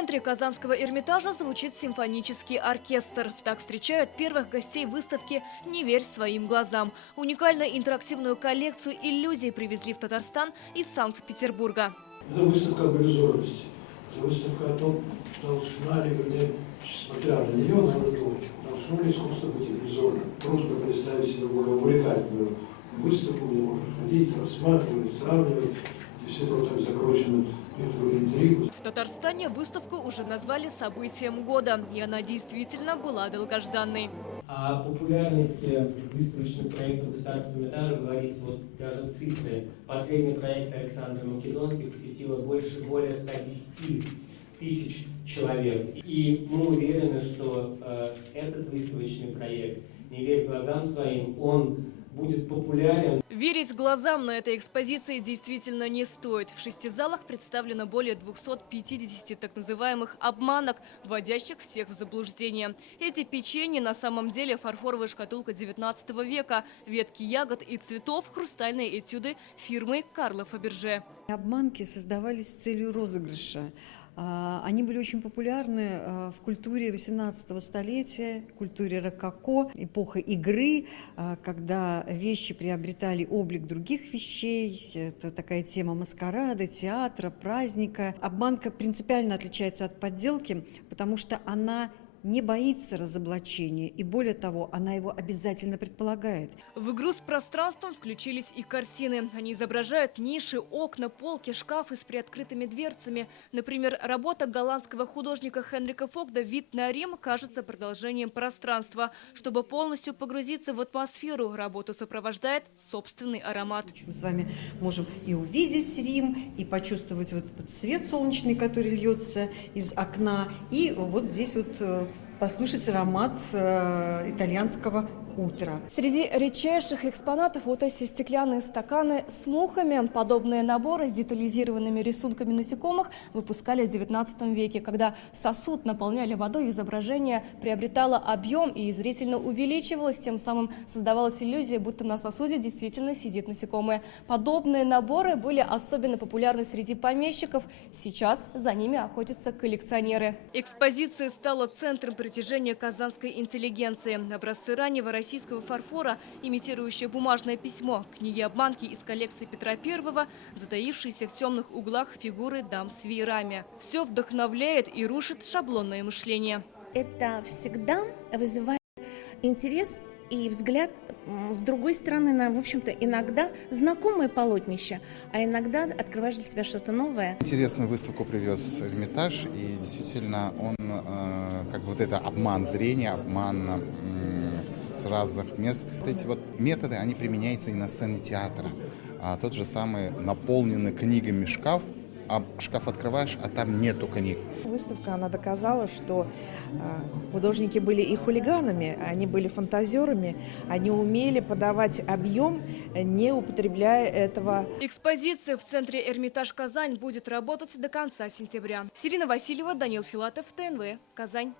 центре Казанского Эрмитажа звучит симфонический оркестр. Так встречают первых гостей выставки «Не верь своим глазам». Уникальную интерактивную коллекцию иллюзий привезли в Татарстан из Санкт-Петербурга. Это выставка об иллюзорности. Это выставка о том, должна ли, вернее, смотря на нее, на эту точку, должно ли искусство быть иллюзорным. Трудно представить себе более увлекательную выставку, где можно ходить, рассматривать, сравнивать. Все это вот так закручено в некоторую интригу. В Татарстане выставку уже назвали событием года, и она действительно была долгожданной. О популярности выставочных проектов Государственного Эрмитажа говорит вот даже цифры. Последний проект Александра Македонской посетило более 110 тысяч человек. И мы уверены, что этот выставочный проект «Не верь глазам своим», он будет популярен. Верить глазам на этой экспозиции действительно не стоит. В 6 залах представлено более 250 так называемых обманок, вводящих всех в заблуждение. Эти печенья на самом деле фарфоровая шкатулка 19 века, ветки ягод и цветов, хрустальные этюды фирмы Карла Фаберже. Обманки создавались с целью розыгрыша. Они были очень популярны в культуре 18 столетия, культуре рококо, эпоха игры, когда вещи приобретали облик других вещей. Это такая тема маскарада, театра, праздника. Обманка принципиально отличается от подделки, потому что она не боится разоблачения, и более того, она его обязательно предполагает. В игру с пространством включились и картины. Они изображают ниши, окна, полки, шкафы с приоткрытыми дверцами. Например, работа голландского художника Хенрика Фогда «Вид на Рим» кажется продолжением пространства. Чтобы полностью погрузиться в атмосферу, работу сопровождает собственный аромат. Мы с вами можем и увидеть Рим, и почувствовать вот этот свет солнечный, который льется из окна, и вот здесь вот послушать аромат итальянского хутора. Среди редчайших экспонатов вот эти стеклянные стаканы с мухами. Подобные наборы с детализированными рисунками насекомых выпускали в 19 веке, когда сосуд наполняли водой, изображение приобретало объем и зрительно увеличивалось, тем самым создавалась иллюзия, будто на сосуде действительно сидит насекомое. Подобные наборы были особенно популярны среди помещиков. Сейчас за ними охотятся коллекционеры. Экспозиция стала центром притяжения казанской интеллигенции. Образцы раннего российского фарфора, имитирующие бумажное письмо, книги-обманки из коллекции Петра I, затаившиеся в темных углах фигуры дам с веерами. Все вдохновляет и рушит шаблонное мышление. Это всегда вызывает интерес и взгляд с другой стороны на, в общем-то, иногда знакомое полотнище, а иногда открываешь для себя что-то новое. Интересную выставку привез Эрмитаж, и действительно он, как бы вот это обман зрения, обман с разных мест. Эти вот методы, они применяются и на сцене театра. Тот же самый наполненный книгами шкаф, а шкаф открываешь, а там нету книг. Выставка, она доказала, что художники были и хулиганами, они были фантазерами, они умели подавать объем, не употребляя этого. Экспозиция в центре Эрмитаж Казань будет работать до конца сентября. Сирина Васильева, Данил Филатов, ТНВ, Казань.